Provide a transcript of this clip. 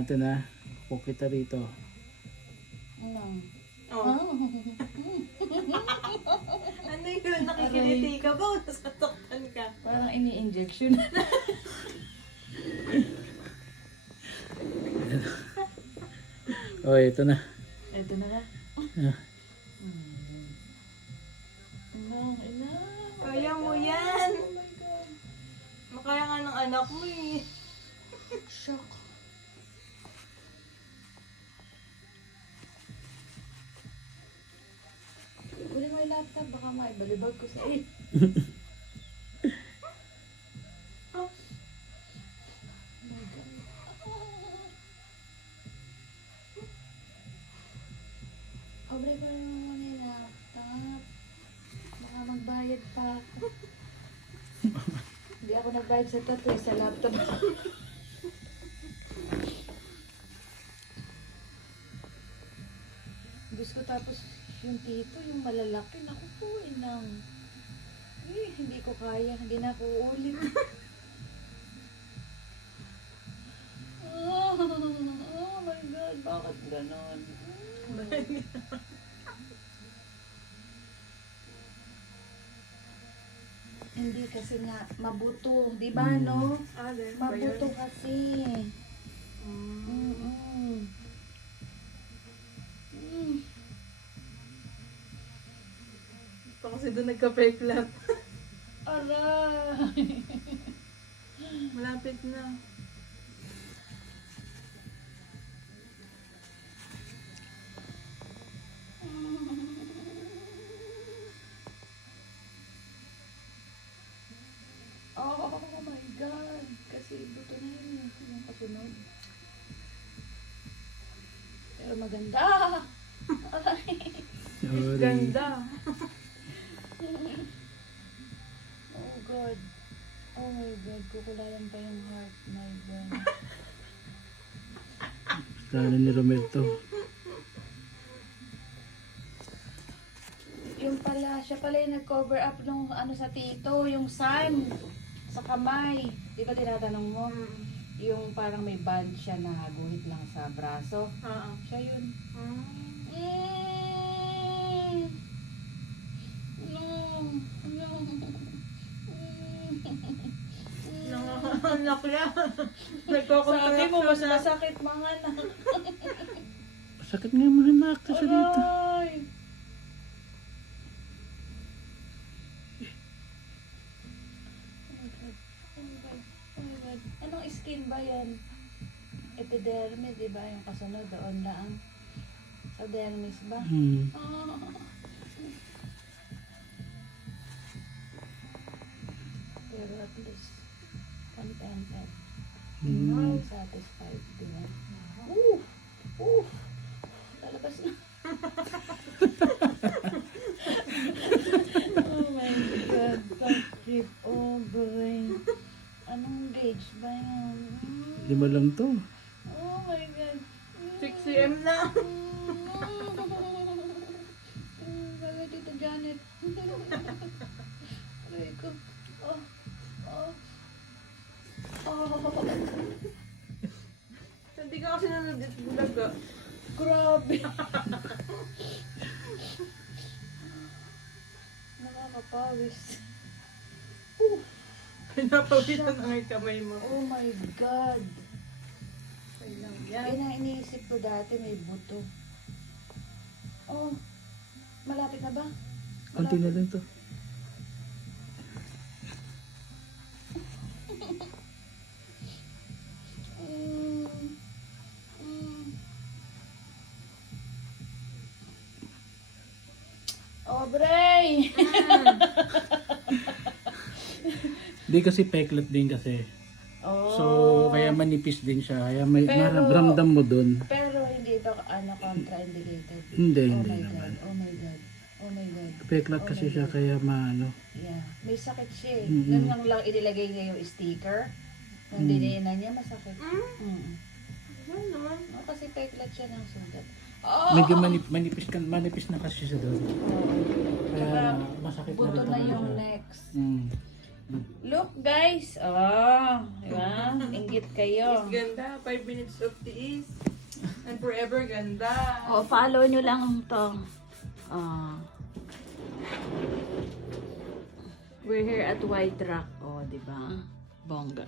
Ito na, po kita rito. Ano? Oh. Ano yun? Nakikiliti ka ba? O nasasaktan ka? Parang ini-injection. Oh, ito na. Ito na ba? Ah, Ina. Kaya mo yan. Oh my God. Makaya nga ng anak mo eh. Shock. Uli mo yung laptop, baka maibalibag ko sa eh. Oh my God. Obre ko naman muna yung laptop. Baka magbayad pa ako. Hindi ako nagbayad sa tattoo, sa laptop. Diyos ko, tapos yung tito, yung malalaki, naku po, inang. Hindi ko kaya, hindi na ako uulit. Oh my God, bakit ganon? Hindi kasi nga, mabuto, di ba no? Ah, then, Mabuto kasi. Mm. Ito kasi doon nagka-fake lap. Aray! Malapit na. Oh my God! Kasi buto na yun yung kasunod. Pero maganda! Aray! sorry. Ganda. Oh God! Oh my God! Kukulayan pa yung heart. My God! Kala ni Roberto. Yung pala, siya pala yung nag-cover up nung ano sa tito, yung sun sa kamay. Di ba tinatanong mo? Yung parang may band siya na guhit lang sa braso. Oo. Siya yun. Mm. No. No. Nanganganak yan. Sabi mo, mas masakit mga anak. Sakit nga mga anak kasi dito. Aray! Oh my God. Oh my God. Oh my God. Anong skin ba yan? Epidermis, di ba? Yung kasunod doon lang. Sa dermis ba? Ah. Pero at least, contented. Satisfied din. Oof! Oof! Lalabas na. Oh my God. Pag-trip over. Anong gauge ba yan? 5 lang to. Oh my God. 6 cm na. Bagay Tito Janet. Aray ko. Oh. Oh. Oh. Hindi ka kasi nanonood bulaga. Grabe. Nakakapawis. Pinapawitan na nga yung kamay mo. Oh my God. Okay lang Yan yan. ang iniisip ko dati, may buto. Oh, malapit na ba? Konti na lang to. Mm. Mm. Obrey! Di kasi peklat din kasi. Oh. So, kaya manipis din siya. Kaya may Pero- ramdam mo dun. Pero hindi ito contraindicated. Hindi, Oh hindi my naman. God, oh my God, oh my God. Peklat kasi siya kaya maano. Yeah, may sakit siya eh. Mm-mm. Nung lang inilagay niya yung sticker, nung dinina niya, masakit. Yan naman. No, kasi peklat siya ng sugat. Oh! Medyo manipis na kasi siya doon. Oo. Kaya Tsaka, masakit na buto rin na talaga yung siya. next. Mm. Look guys. Oh, diba? Inggit kayo. Ganda. 5 minutes of tiis. And forever ganda. Oh, follow nyo lang to. Oh. We're here at White Rock. Oh, diba? Bongga.